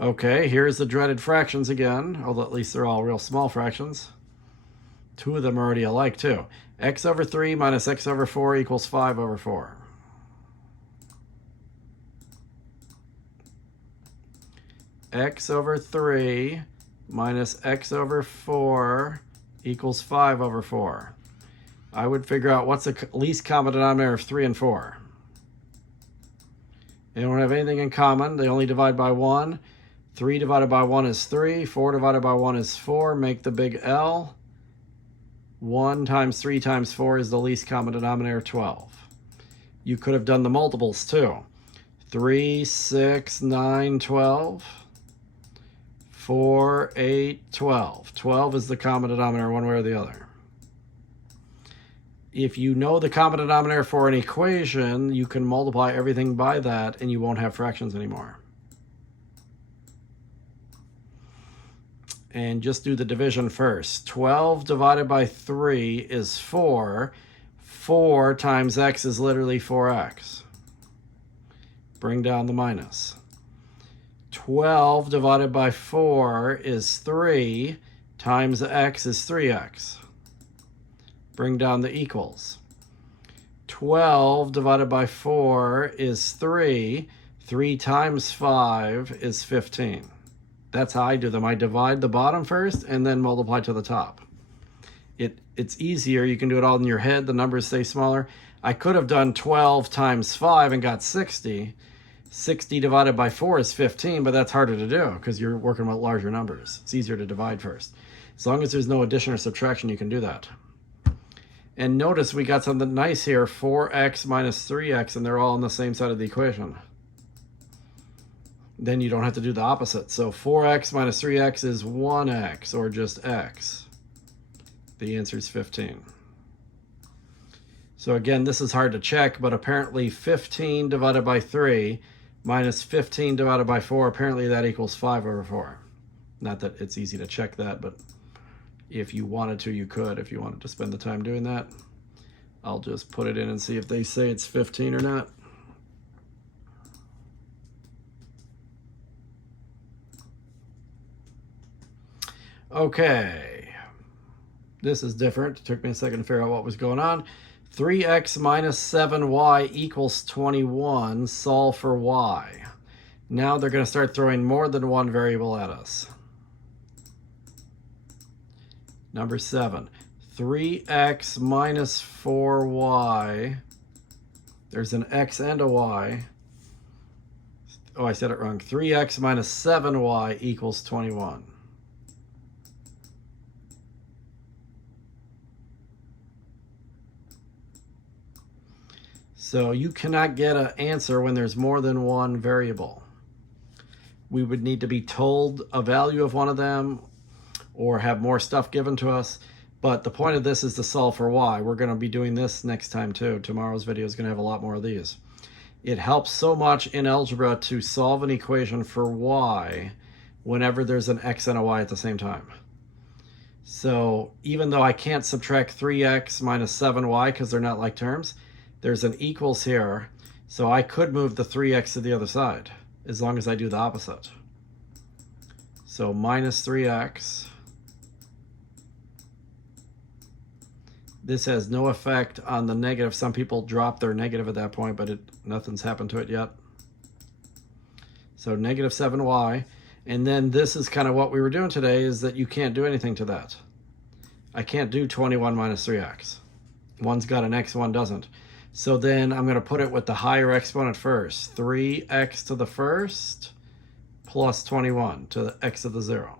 okay, here's the dreaded fractions again, although at least they're all real small fractions. Two of them are already alike too. X over 3 minus x over 4 equals 5 over 4. X over 3 minus x over 4 equals 5 over 4. I would figure out what's the least common denominator of 3 and 4. They don't have anything in common. They only divide by 1. 3 divided by 1 is 3. 4 divided by 1 is 4. Make the big L. 1 times 3 times 4 is the least common denominator, 12. You could have done the multiples too. 3, 6, 9, 12. 4, 8, 12. 12 is the common denominator one way or the other. If you know the common denominator for an equation, you can multiply everything by that and you won't have fractions anymore. And just do the division first. 12 divided by 3 is 4. 4 times x is literally 4x. Bring down the minus. 12 divided by 4 is 3 times x is 3x. Bring down the equals. 12 divided by 4 is 3. 3 times 5 is 15. That's how I do them. I divide the bottom first and then multiply to the top. It's easier. You can do it all in your head. The numbers stay smaller. I could have done 12 times 5 and got 60. 60 divided by 4 is 15, but that's harder to do because you're working with larger numbers. It's easier to divide first. As long as there's no addition or subtraction, you can do that. And notice we got something nice here, 4x minus 3x, and they're all on the same side of the equation. Then you don't have to do the opposite. So 4x minus 3x is 1x, or just x. The answer is 15. So again, this is hard to check, but apparently 15 divided by 3 minus 15 divided by 4, apparently that equals 5 over 4. Not that it's easy to check that, but if you wanted to, you could, if you wanted to spend the time doing that. I'll just put it in and see if they say it's 15 or not. Okay, this is different. It took me a second to figure out what was going on. 3x minus 7y equals 21. Solve for y. Now they're going to start throwing more than one variable at us. Number 7. 3x minus 4y. There's an x and a y. Oh, I said it wrong. 3x minus 7y equals 21. So you cannot get an answer when there's more than one variable. We would need to be told a value of one of them or have more stuff given to us. But the point of this is to solve for y. We're going to be doing this next time too. Tomorrow's video is going to have a lot more of these. It helps so much in algebra to solve an equation for y whenever there's an x and a y at the same time. So even though I can't subtract 3x minus 7y because they're not like terms, there's an equals here. So I could move the 3x to the other side as long as I do the opposite. So minus 3x. This has no effect on the negative. Some people drop their negative at that point, but nothing's happened to it yet. So negative 7y. And then this is kind of what we were doing today, is that you can't do anything to that. I can't do 21 minus 3x. One's got an x, one doesn't. So then I'm going to put it with the higher exponent first. 3x to the first plus 21 to the x to the 0.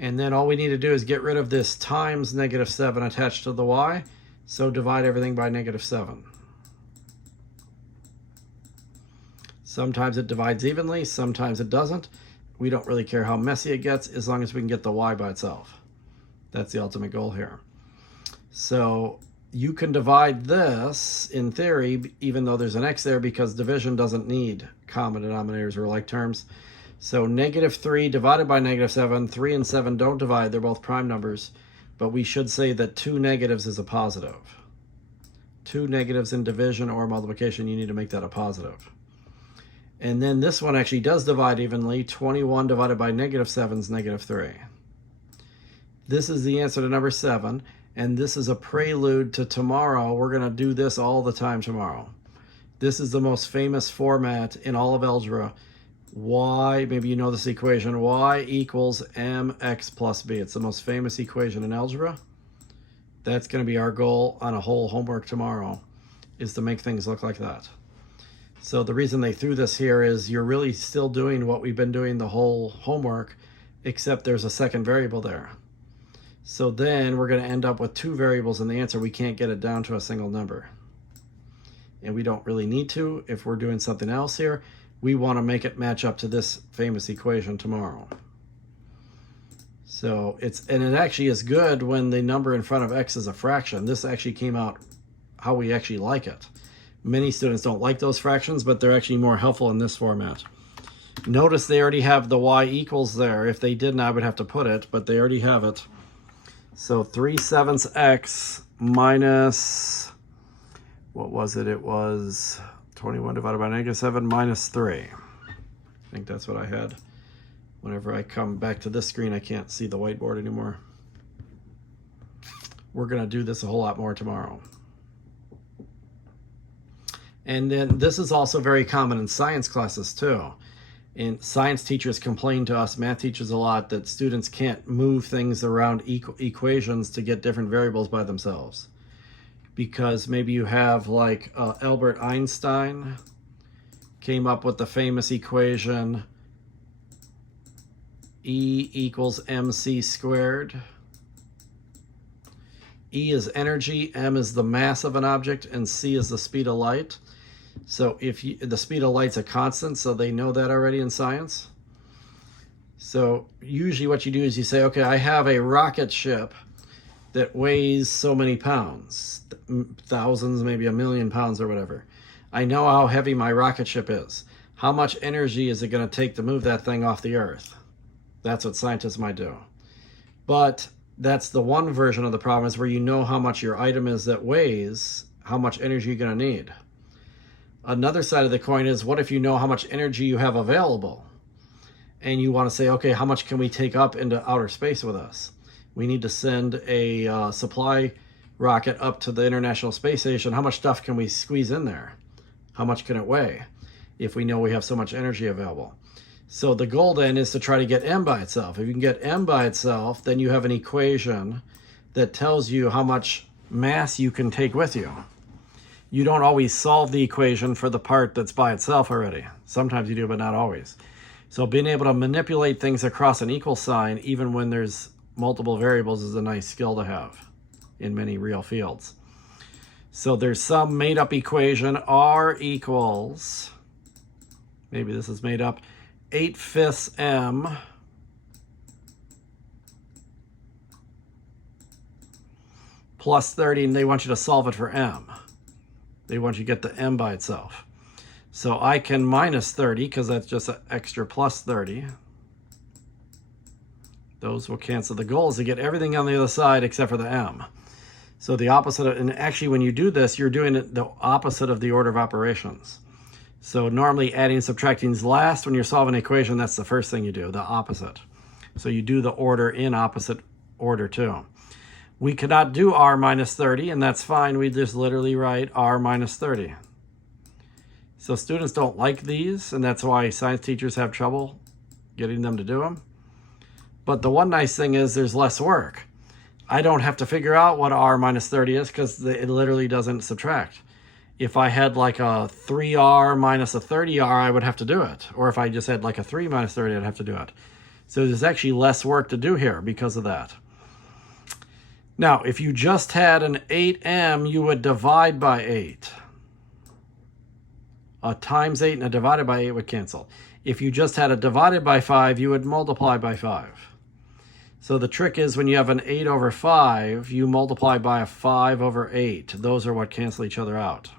And then all we need to do is get rid of this times negative 7 attached to the y. So divide everything by negative 7. Sometimes it divides evenly, sometimes it doesn't. We don't really care how messy it gets as long as we can get the y by itself. That's the ultimate goal here. So you can divide this in theory, even though there's an x there, because division doesn't need common denominators or like terms. So negative 3 divided by negative 7, 3 and 7 don't divide, they're both prime numbers, but we should say that 2 negatives is a positive. 2 negatives in division or multiplication, you need to make that a positive. And then this one actually does divide evenly. 21 divided by negative 7 is negative 3. This is the answer to number 7, and this is a prelude to tomorrow. We're going to do this all the time tomorrow. This is the most famous format in all of algebra. Y, maybe you know this equation, y equals mx plus b. It's the most famous equation in algebra. That's going to be our goal on a whole homework tomorrow, is to make things look like that. So the reason they threw this here is you're really still doing what we've been doing the whole homework, except there's a second variable there. So then we're going to end up with 2 variables in the answer. We can't get it down to a single number. And we don't really need to if we're doing something else here. We want to make it match up to this famous equation tomorrow. So it actually is good when the number in front of x is a fraction. This actually came out how we actually like it. Many students don't like those fractions, but they're actually more helpful in this format. Notice they already have the y equals there. If they didn't, I would have to put it, but they already have it. So 3/7 x minus, what was it? It was 21 divided by negative 7 minus 3. I think that's what I had. Whenever I come back to this screen, I can't see the whiteboard anymore. We're going to do this a whole lot more tomorrow. And then this is also very common in science classes too. And science teachers complain to us, math teachers, a lot that students can't move things around equations to get different variables by themselves. Because maybe you have like Albert Einstein came up with the famous equation E equals mc squared. E is energy, m is the mass of an object, and c is the speed of light. So the speed of light's a constant, so they know that already in science. So usually what you do is you say, okay, I have a rocket ship that weighs so many pounds, thousands, maybe 1,000,000 pounds or whatever. I know how heavy my rocket ship is. How much energy is it going to take to move that thing off the Earth? That's what scientists might do. But that's the one version of the problem, is where you know how much your item is that weighs, how much energy you're going to need. Another side of the coin is, what if you know how much energy you have available? And you want to say, okay, how much can we take up into outer space with us? We need to send a supply rocket up to the International Space Station. How much stuff can we squeeze in there? How much can it weigh if we know we have so much energy available? So the goal then is to try to get m by itself. If you can get m by itself, then you have an equation that tells you how much mass you can take with you. You don't always solve the equation for the part that's by itself already. Sometimes you do, but not always. So being able to manipulate things across an equal sign, even when there's multiple variables, is a nice skill to have in many real fields. So there's some made up equation, R equals, maybe this is made up, 8/5 m plus 30, and they want you to solve it for m. They want you to get the m by itself. So I can minus 30, because that's just an extra plus 30. Those will cancel. The goal is to get everything on the other side except for the m. So the opposite of, and actually when you do this, you're doing it the opposite of the order of operations. So normally adding and subtracting is last. When you're solving an equation, that's the first thing you do, the opposite. So you do the order in opposite order too. We cannot do r minus 30, and that's fine. We just literally write r minus 30. So students don't like these, and that's why science teachers have trouble getting them to do them. But the one nice thing is there's less work. I don't have to figure out what r minus 30 is, because it literally doesn't subtract. If I had like a 3r minus a 30r, I would have to do it. Or if I just had like a 3 minus 30, I'd have to do it. So there's actually less work to do here because of that. Now, if you just had an 8m, you would divide by 8. A times 8 and a divided by 8 would cancel. If you just had a divided by 5, you would multiply by 5. So the trick is, when you have an 8 over 5, you multiply by a 5 over 8. Those are what cancel each other out.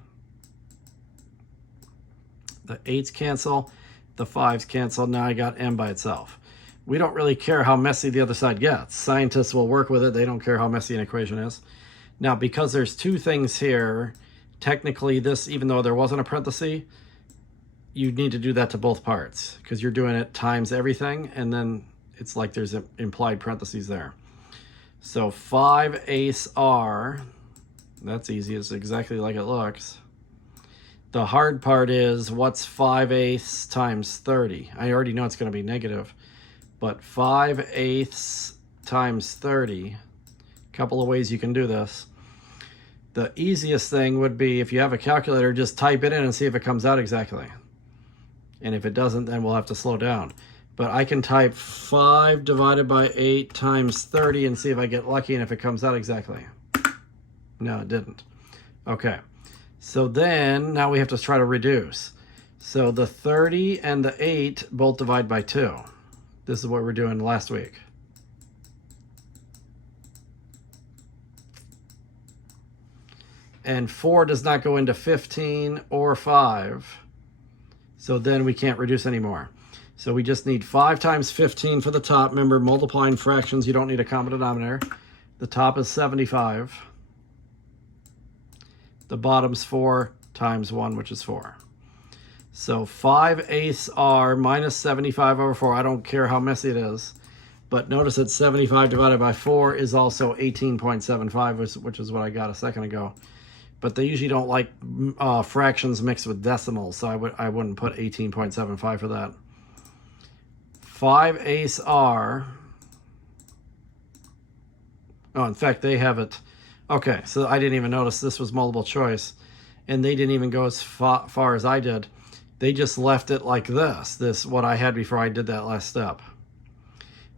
The 8s cancel, the 5s cancel. Now I got m by itself. We don't really care how messy the other side gets. Scientists will work with it. They don't care how messy an equation is. Now, because there's two things here, technically this, even though there wasn't a parenthesis, you need to do that to both parts, because you're doing it times everything, and then it's like there's implied parentheses there. So 5/8 r, that's easy. It's exactly like it looks. The hard part is, what's 5/8 times 30? I already know it's going to be negative, but 5/8 times 30, a couple of ways you can do this. The easiest thing would be, if you have a calculator, just type it in and see if it comes out exactly. And if it doesn't, then we'll have to slow down. But I can type 5 divided by 8 times 30 and see if I get lucky and if it comes out exactly. No, it didn't. Okay, so then now we have to try to reduce. So the 30 and the 8 both divide by 2. This is what we're doing last week. And 4 does not go into 15 or 5. So then we can't reduce anymore. So we just need 5 times 15 for the top. Remember, multiplying fractions, you don't need a common denominator. The top is 75. The bottom's 4 times 1, which is 4. So 5/8 r minus 75 over 4. I don't care how messy it is. But notice that 75 divided by 4 is also 18.75, which is what I got a second ago. But they usually don't like fractions mixed with decimals, so I wouldn't put 18.75 for that. 5/8 r. Oh, in fact, they have it. Okay, so I didn't even notice this was multiple choice, and they didn't even go as far as I did. They just left it like this, what I had before I did that last step.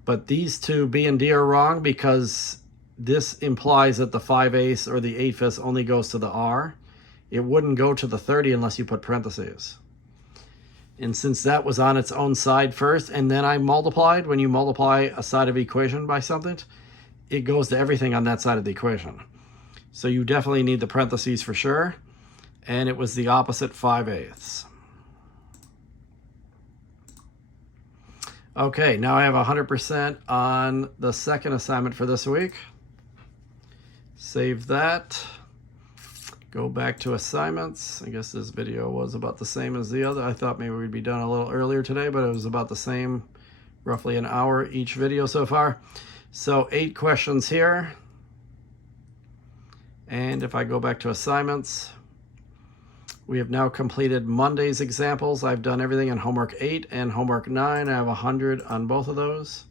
But these two, B and D, are wrong, because this implies that the 5/8 or the 8/5 only goes to the r. It wouldn't go to the 30 unless you put parentheses. And since that was on its own side first, and then I multiplied, when you multiply a side of equation by something, it goes to everything on that side of the equation. So you definitely need the parentheses for sure. And it was the opposite 5/8. Okay, now I have 100% on the second assignment for this week. Save that. Go back to assignments. I guess this video was about the same as the other. I thought maybe we'd be done a little earlier today, but it was about the same, roughly an hour each video so far. So 8 questions here. And if I go back to assignments, we have now completed Monday's examples. I've done everything in homework 8 and homework 9. I have 100 on both of those.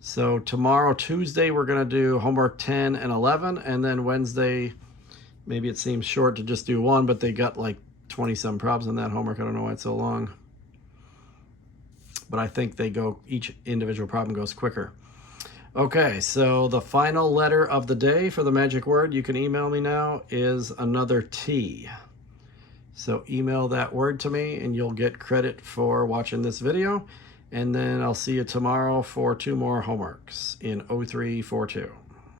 So tomorrow, Tuesday, we're gonna do homework 10 and 11, and then Wednesday, maybe it seems short to just do one, but they got like 20-some problems in that homework. I don't know why it's so long. But I think each individual problem goes quicker. Okay, so the final letter of the day for the magic word, you can email me now, is another T. So email that word to me and you'll get credit for watching this video. And then I'll see you tomorrow for 2 more homeworks in 0342.